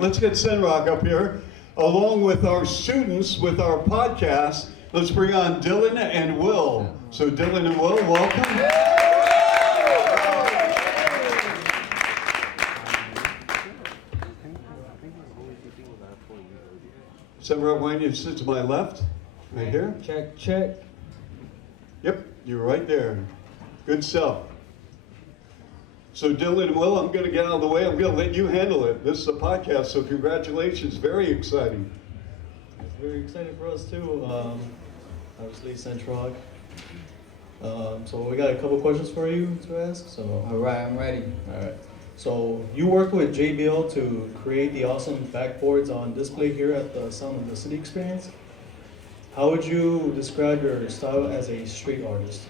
Let's get Sentrock up here, along with our students with our podcast. Let's bring on Dylan and Will. So Dylan and Will, welcome. Sentrock, why don't you sit to my left? Right here? Check, check. Yep, you're right there. Good stuff. So Dylan and Will, I'm going to get out of the way. I'm going to let you handle it. This is a podcast, so congratulations. Very exciting. It's very exciting for us too. Obviously, Sentrock. So we got a couple questions for you to ask. So, All right, I'm ready. all right. So you worked with JBL to create the awesome backboards on display here at the Sound of the City experience. How would you describe your style as a street artist?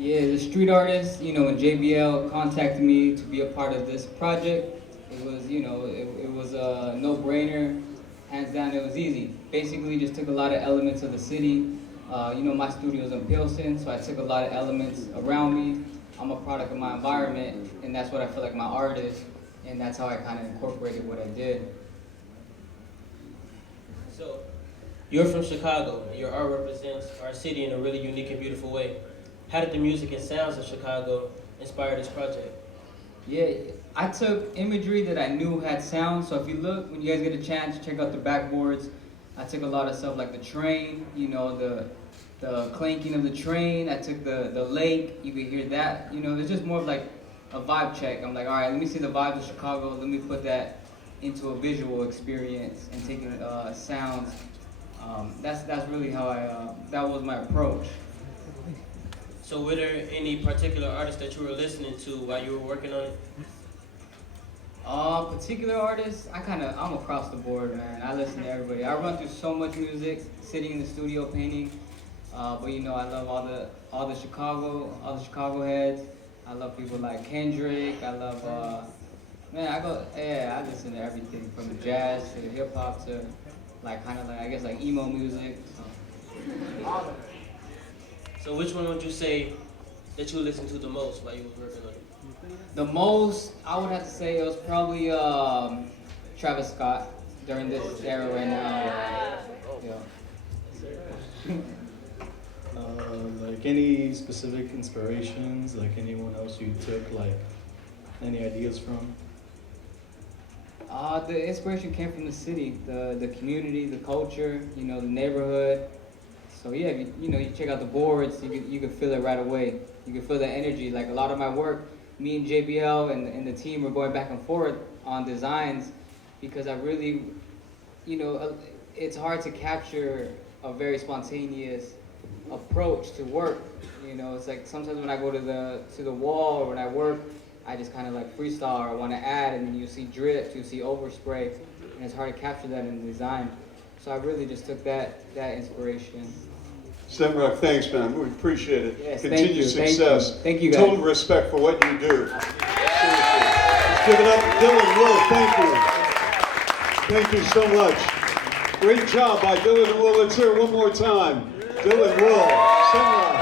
Yeah, the street artist, when JBL contacted me to be a part of this project, it was, it was a no-brainer. Hands down, it was easy. Basically, just took a lot of elements of the city. My studio's in Pilsen, so I took a lot of elements around me. I'm a product of my environment, and that's what I feel like my art is, and that's how I kind of incorporated what I did. So, you're from Chicago, and your art represents our city in a really unique and beautiful way. How did the music and sounds of Chicago inspire this project? Yeah, I took imagery that I knew had sound, so if you look, when you guys get a chance, check out the backboards. I took a lot of stuff like the train, the clanking of the train. I took the lake, you could hear that. It's just more of like a vibe check. I'm like, all right, let me see the vibes of Chicago, let me put that into a visual experience and taking sounds. That's really how that was my approach. So were there any particular artists that you were listening to while you were working on it? Particular artists, I'm across the board, man. I listen to everybody. I run through so much music, sitting in the studio painting. But I love all the Chicago heads. I love people like Kendrick. I love, I listen to everything from the jazz to the hip hop to like emo music. So. So which one would you say that you listened to the most while you were working on it? The most, I would have to say, it was probably Travis Scott during this era right now. Yeah. Like any specific inspirations, like anyone else you took, like any ideas from? The inspiration came from the city, the community, the culture, the neighborhood. So yeah, you check out the boards, you can feel it right away. You can feel the energy. Like a lot of my work, me and JBL and the team were going back and forth on designs because I really, it's hard to capture a very spontaneous approach to work. It's like sometimes when I go to the wall or when I work, I just kind of like freestyle or I want to add, and then you see drips, you see overspray, and it's hard to capture that in the design. So I really just took that inspiration. Sentrock, thanks, man. We appreciate it. Yes, Continued success. Thank you, guys. Total respect for what you do. Seriously. Let's give it up. Dylan, Will, thank you. Thank you so much. Great job by Dylan and Will. Let's hear it one more time. Dylan, Will, Sentrock.